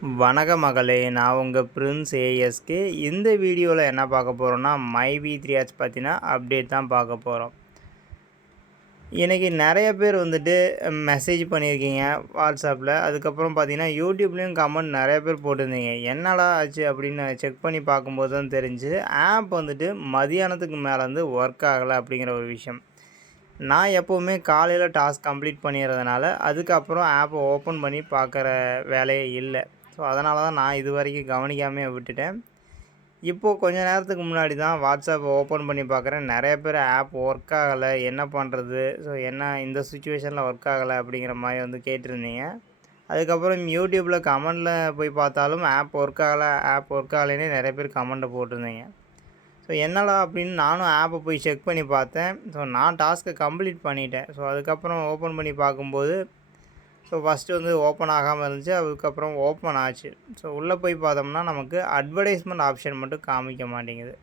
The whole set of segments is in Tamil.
வணக்க மகளே நான் உங்கள் பிரின்ஸ் ஏஎஸ்கே இந்த வீடியோவில் என்ன பார்க்க போகிறோன்னா மை வி த்ரீ ஆச் பார்த்தீங்கன்னா அப்டேட் தான் பார்க்க போகிறோம் இன்றைக்கி நிறைய பேர் வந்துட்டு மெசேஜ் பண்ணியிருக்கீங்க வாட்ஸ்அப்பில் அதுக்கப்புறம் பார்த்தீங்கன்னா யூடியூப்லேயும் கமெண்ட் நிறைய பேர் போட்டிருந்தீங்க. என்னடா ஆச்சு அப்படின்னு செக் பண்ணி பார்க்கும்போது தான் தெரிஞ்சு ஆப் வந்துட்டு மதியானத்துக்கு மேலே வந்து ஒர்க் ஆகலை அப்படிங்கிற ஒரு விஷயம். நான் எப்போவுமே காலையில் டாஸ்க் கம்ப்ளீட் பண்ணிடுறதுனால அதுக்கப்புறம் ஆப்பை ஓப்பன் பண்ணி பார்க்குற வேலையே இல்லை. ஸோ அதனால தான் நான் இது வரைக்கும் கவனிக்காமே விட்டுட்டேன். இப்போது கொஞ்ச நேரத்துக்கு முன்னாடி தான் வாட்ஸ்அப் ஓப்பன் பண்ணி பார்க்குறேன் நிறைய பேர் ஆப் ஒர்க் ஆகலை. என்ன பண்ணுறது ஸோ என்ன இந்த சுச்சுவேஷனில் ஒர்க் ஆகலை அப்படிங்கிற மாதிரி வந்து கேட்டிருந்தீங்க. அதுக்கப்புறம் யூடியூப்பில் கமெண்டில் போய் பார்த்தாலும் ஆப் ஒர்க் ஆகலை ஆப் ஒர்க் ஆகலைன்னே நிறைய பேர் கமெண்ட்டை போட்டிருந்தீங்க. ஸோ என்னடா அப்படின்னு நானும் ஆப்பை போய் செக் பண்ணி பார்த்தேன். ஸோ நான் டாஸ்க்கை கம்ப்ளீட் பண்ணிட்டேன். ஸோ அதுக்கப்புறம் ஓப்பன் பண்ணி பார்க்கும்போது ஸோ ஃபஸ்ட்டு வந்து ஓப்பன் ஆகாமல் இருந்துச்சு அதுக்கப்புறம் ஓப்பன் ஆச்சு. ஸோ உள்ளே போய் பார்த்தோம்னா நமக்கு அட்வர்டைஸ்மெண்ட் ஆப்ஷன் மட்டும் காமிக்க மாட்டேங்குது.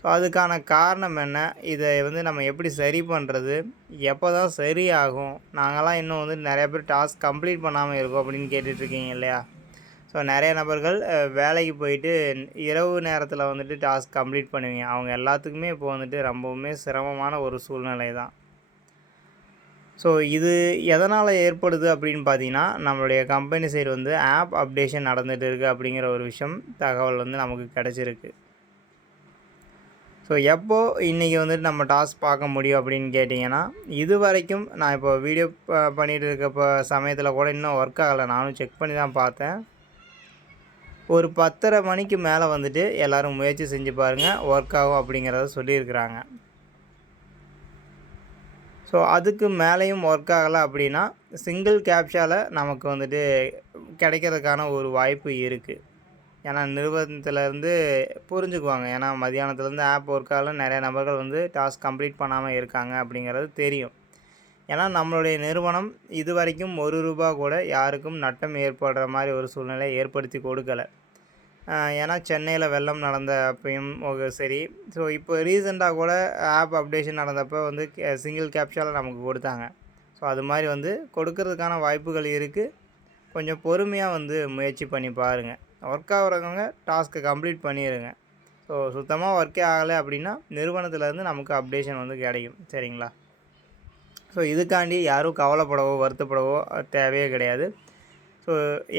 ஸோ அதுக்கான காரணம் என்ன? இதை வந்து நம்ம எப்படி சரி பண்ணுறது எப்போ தான் சரியாகும்? நாங்களாம் இன்னும் வந்து நிறைய பேர் டாஸ்க் கம்ப்ளீட் பண்ணாமல் இருக்கோம் அப்படின்னு கேட்டுட்ருக்கீங்க இல்லையா? ஸோ நிறைய நபர்கள் வேலைக்கு போயிட்டு இரவு நேரத்தில் வந்துட்டு டாஸ்க் கம்ப்ளீட் பண்ணுவீங்க. அவங்க எல்லாத்துக்குமே இப்போ வந்துட்டு ரொம்பவுமே சிரமமான ஒரு சூழ்நிலை தான் ஸோ இது எதனால் ஏற்படுது அப்படின்னு பார்த்தீங்கன்னா நம்மளுடைய கம்பெனி சைடு வந்து ஆப் அப்டேஷன் நடந்துகிட்டு இருக்குது அப்படிங்கிற ஒரு விஷயம் தகவல் வந்து நமக்கு கிடச்சிருக்கு. ஸோ எப்போ இன்றைக்கி வந்துட்டு நம்ம டாஸ்க் பார்க்க முடியும் அப்படின்னு கேட்டிங்கன்னா இது வரைக்கும் நான் இப்போ வீடியோ பண்ணிகிட்டு இருக்கப்போ சமயத்தில் கூட இன்னும் ஒர்க் ஆகலை. நானும் செக் பண்ணி தான் பார்த்தேன். ஒரு பத்தரை மணிக்கு மேலே வந்துட்டு எல்லோரும் முயற்சி செஞ்சு பாருங்கள் ஒர்க் ஆகும் அப்படிங்கிறத சொல்லியிருக்கிறாங்க. ஸோ அதுக்கு மேலேயும் ஒர்க் ஆகலை அப்படின்னா சிங்கிள் கேப்ஷாவில் நமக்கு வந்துட்டு கிடைக்கிறதுக்கான ஒரு வாய்ப்பு இருக்குது ஏன்னா நிறுவனத்துலேருந்து புரிஞ்சுக்குவாங்க. ஏன்னா மதியானத்துலேருந்து ஆப் ஒர்க் ஆகல நிறைய நபர்கள் வந்து டாஸ்க் கம்ப்ளீட் பண்ணாமல் இருக்காங்க அப்படிங்கிறது தெரியும். ஏன்னா நம்மளுடைய நிறுவனம் இது வரைக்கும் ஒரு ரூபா கூட யாருக்கும் நட்டம் ஏற்படுற மாதிரி ஒரு சூழ்நிலை ஏற்படுத்தி கொடுக்கலை. ஏன்னா சென்னையில் வெள்ளம் நடந்த அப்பையும் சரி. ஸோ இப்போ ரீசெண்டாக கூட ஆப் அப்டேஷன் நடந்தப்போ வந்து சிங்கிள் கேப்ஷாவில் நமக்கு கொடுத்தாங்க. ஸோ அது மாதிரி வந்து கொடுக்கறதுக்கான வாய்ப்புகள் இருக்குது கொஞ்சம் பொறுமையாக வந்து முயற்சி பண்ணி பாருங்கள் ஒர்க் ஆகிறவங்க டாஸ்க்கை கம்ப்ளீட் பண்ணிடுங்க ஸோ சுத்தமாக ஒர்க்கே ஆகலை அப்படின்னா நிறுவனத்துலேருந்து நமக்கு அப்டேஷன் வந்து கிடைக்கும். சரிங்களா? ஸோ இதுக்காண்டி யாரும் கவலைப்படவோ வருத்தப்படவோ தேவையே கிடையாது. ஸோ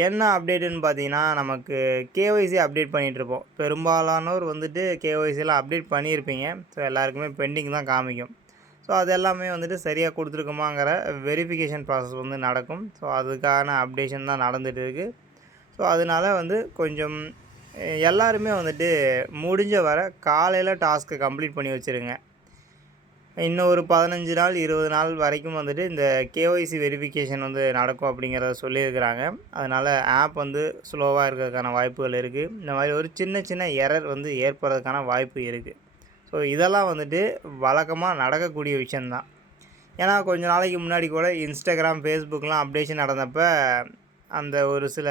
என்ன அப்டேட்டுன்னு பார்த்தீங்கன்னா நமக்கு கேஒய்சி அப்டேட் பண்ணிகிட்ருப்போம் பெரும்பாலானோர் வந்துட்டு கேஒய்சிலாம் அப்டேட் பண்ணியிருப்பீங்க. ஸோ எல்லாருக்குமே பெண்டிங் தான் காமிக்கும். ஸோ அது எல்லாமே வந்துட்டு சரியாக கொடுத்துருக்குமாங்கிற வெரிஃபிகேஷன் ப்ராசஸ் வந்து நடக்கும். ஸோ அதுக்கான அப்டேஷன் தான் நடந்துகிட்டு இருக்குது ஸோ அதனால் வந்து கொஞ்சம் எல்லாருமே வந்துட்டு முடிஞ்ச வர காலையில் டாஸ்க்கை கம்ப்ளீட் பண்ணி வச்சுருங்க. இன்னும் ஒரு பதினஞ்சு நாள் இருபது நாள் வரைக்கும் வந்துட்டு இந்த கேஒய்சி வெரிஃபிகேஷன் வந்து நடக்கும் அப்படிங்கிறத சொல்லியிருக்கிறாங்க. அதனால் ஆப் வந்து ஸ்லோவாக இருக்கிறதுக்கான வாய்ப்புகள் இருக்குது இந்த மாதிரி ஒரு சின்ன சின்ன எரர் வந்து ஏற்படுறதுக்கான வாய்ப்பு இருக்குது ஸோ இதெல்லாம் வந்துட்டு வழக்கமாக நடக்கக்கூடிய விஷயந்தான் ஏன்னா கொஞ்ச நாளைக்கு முன்னாடி கூட இன்ஸ்டாகிராம் ஃபேஸ்புக்கெலாம் அப்டேஷன் நடந்தப்போ அந்த ஒரு சில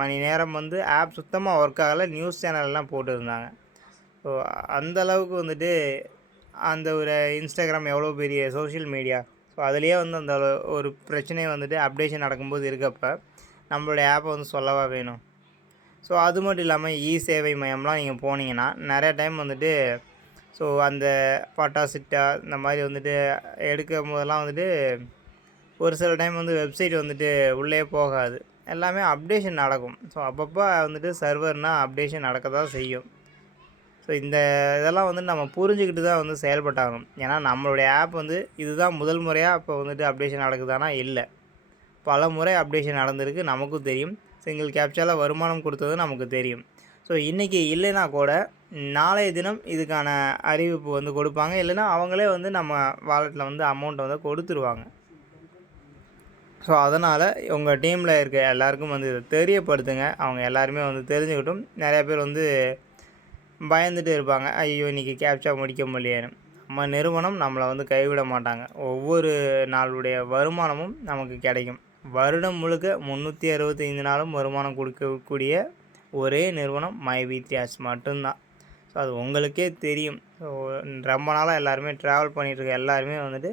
மணி நேரம் வந்து ஆப் சுத்தமாக ஒர்க் ஆகலை நியூஸ் சேனல்லாம் போட்டுருந்தாங்க. ஸோ அந்தளவுக்கு வந்துட்டு அந்த ஒரு இன்ஸ்டாகிராம் எவ்வளோ பெரிய சோஷியல் மீடியா ஸோ அதுலேயே வந்து அந்த ஒரு பிரச்சனை வந்துட்டு அப்டேஷன் நடக்கும்போது இருக்கப்போ நம்மளுடைய ஆப்பை வந்து சொல்லவா வேணும்? ஸோ அது மட்டும் இல்லாமல் இ சேவை மையம்லாம் நீங்கள் போனீங்கன்னா நிறைய டைம் வந்துட்டு ஸோ அந்த பட்டா சிட்டா இந்த மாதிரி வந்துட்டு எடுக்கும் போதெல்லாம் வந்துட்டு ஒரு சில டைம் வந்து வெப்சைட் வந்துட்டு உள்ளே போகாது. எல்லாமே அப்டேஷன் நடக்கும். ஸோ அப்பப்போ வந்துட்டு சர்வர்னால் அப்டேஷன் நடக்க தான் செய்யும். ஸோ இந்த இதெல்லாம் வந்து நம்ம புரிஞ்சுக்கிட்டு தான் வந்து செயல்பட்டாகணும். ஏன்னா நம்மளுடைய ஆப் வந்து இதுதான் முதல் முறையாக இப்போ வந்துட்டு அப்டேஷன் நடக்குதானா? இல்லை. பல முறை அப்டேஷன் நடந்திருக்கு நமக்கும் தெரியும். சிங்கிள் கேப்சாவில் வருமானம் கொடுத்தது நமக்கு தெரியும். ஸோ இன்றைக்கி இல்லைன்னா கூட நாளைய தினம் இதுக்கான அறிவிப்பு வந்து கொடுப்பாங்க. இல்லைன்னா அவங்களே வந்து நம்ம வாலெட்டில் வந்து அமௌண்ட்டை வந்து கொடுத்துருவாங்க. ஸோ அதனால் உங்கள் டீமில் இருக்க எல்லாருக்கும் வந்து இதை தெரியப்படுத்துங்க. அவங்க எல்லாருமே வந்து தெரிஞ்சுக்கிட்டும். நிறையா பேர் வந்து பயந்துட்டு இருப்பாங்க. ஐயோ இன்றைக்கி கேப்சா முடிக்க முடியலையேன்னு. நம்ம நிறுவனம் நம்மளை வந்து கைவிட மாட்டாங்க. ஒவ்வொரு நாளுடைய வருமானமும் நமக்கு கிடைக்கும். வருடம் முழுக்க முந்நூற்றி அறுபத்தைந்து நாளும் வருமானம் கொடுக்கக்கூடிய ஒரே நிறுவனம் மை வித்யாஸ் மட்டும்தான். ஸோ அது உங்களுக்கே தெரியும். ரொம்ப நாளாக எல்லாருமே ட்ராவல் பண்ணிகிட்ருக்க எல்லாருமே வந்துட்டு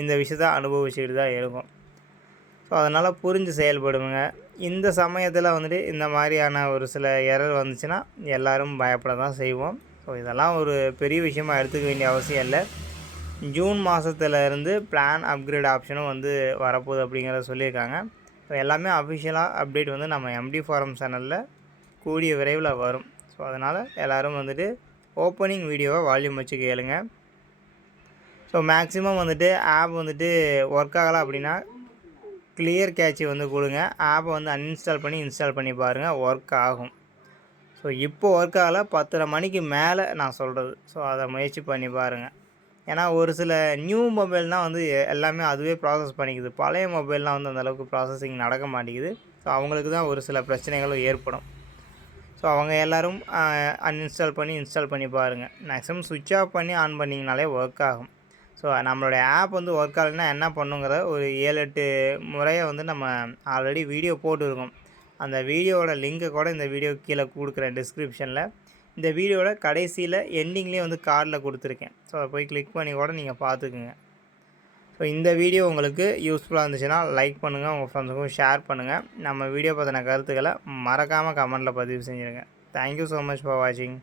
இந்த விஷயத்த அனுபவிச்சுட்டு தான் இருக்கும். அதனால் புரிஞ்சு செயல்படுங்க. இந்த சமயத்தில் வந்துட்டு இந்த மாதிரியான ஒரு சில எரர் வந்துச்சுன்னா எல்லோரும் பயப்பட தான் செய்வோம். ஸோ இதெல்லாம் ஒரு பெரிய விஷயமாக எடுத்துக்க வேண்டிய அவசியம் இல்லை. ஜூன் மாதத்துல இருந்து பிளான் அப்கிரேட் ஆப்ஷனும் வந்து வரப்போகுது அப்படிங்கிறத சொல்லியிருக்காங்க. ஸோ எல்லாமே அஃபிஷியலாக அப்டேட் வந்து நம்ம எம்டி ஃபாரம் சேனலில் கூடிய விரைவில் வரும். ஸோ அதனால் எல்லோரும் வந்துட்டு ஓப்பனிங் வீடியோவை வால்யூம் வச்சு கேளுங்க. ஸோ மேக்ஸிமம் வந்துட்டு ஆப் வந்துட்டு ஒர்க் ஆகலை அப்படின்னா கிளியர் கேட்சி வந்து கொடுங்க. ஆப்பை வந்து அன்இன்ஸ்டால் பண்ணி இன்ஸ்டால் பண்ணி பாருங்கள் ஒர்க் ஆகும். ஸோ இப்போ ஒர்க் ஆகலை. பத்தரை மணிக்கு மேலே நான் சொல்கிறது ஸோ அதை முயற்சி பண்ணி பாருங்கள் ஏன்னா ஒரு சில நியூ மொபைல்னால் வந்து எல்லாமே அதுவே ப்ராசஸ் பண்ணிக்குது. பழைய மொபைல்லாம் வந்து அந்தளவுக்கு ப்ராசஸிங் நடக்க மாட்டேங்குது. ஸோ அவங்களுக்கு தான் ஒரு சில பிரச்சனைகளும் ஏற்படும். ஸோ அவங்க எல்லோரும் அன்இன்ஸ்டால் பண்ணி இன்ஸ்டால் பண்ணி பாருங்கள் மேக்ஸிமம் சுவிட்ச் ஆஃப் பண்ணி ஆன் பண்ணிங்கனாலே ஒர்க் ஆகும். ஸோ நம்மளுடைய ஆப் வந்து ஒர்க் ஆகலைன்னா என்ன பண்ணுங்கிற ஒரு ஏழு எட்டு முறையை வந்து நம்ம ஆல்ரெடி வீடியோ போட்டுருக்கோம். அந்த வீடியோவோட லிங்கை கூட இந்த வீடியோ கீழே கொடுக்குறேன் டிஸ்கிரிப்ஷனில் இந்த வீடியோவோட கடைசியில் எண்டிங்லேயே வந்து கார்டில் கொடுத்துருக்கேன். ஸோ அதை போய் கிளிக் பண்ணி கூட நீங்கள் பார்த்துக்குங்க. ஸோ இந்த வீடியோ உங்களுக்கு யூஸ்ஃபுல்லாக இருந்துச்சுன்னா லைக் பண்ணுங்கள் உங்கள் ஃப்ரெண்ட்ஸுக்கும் ஷேர் பண்ணுங்கள் நம்ம வீடியோ பற்றின கருத்துக்களை மறக்காமல் கமெண்ட்டில் பதிவு செஞ்சுருங்க. Thank you so much for வாட்சிங்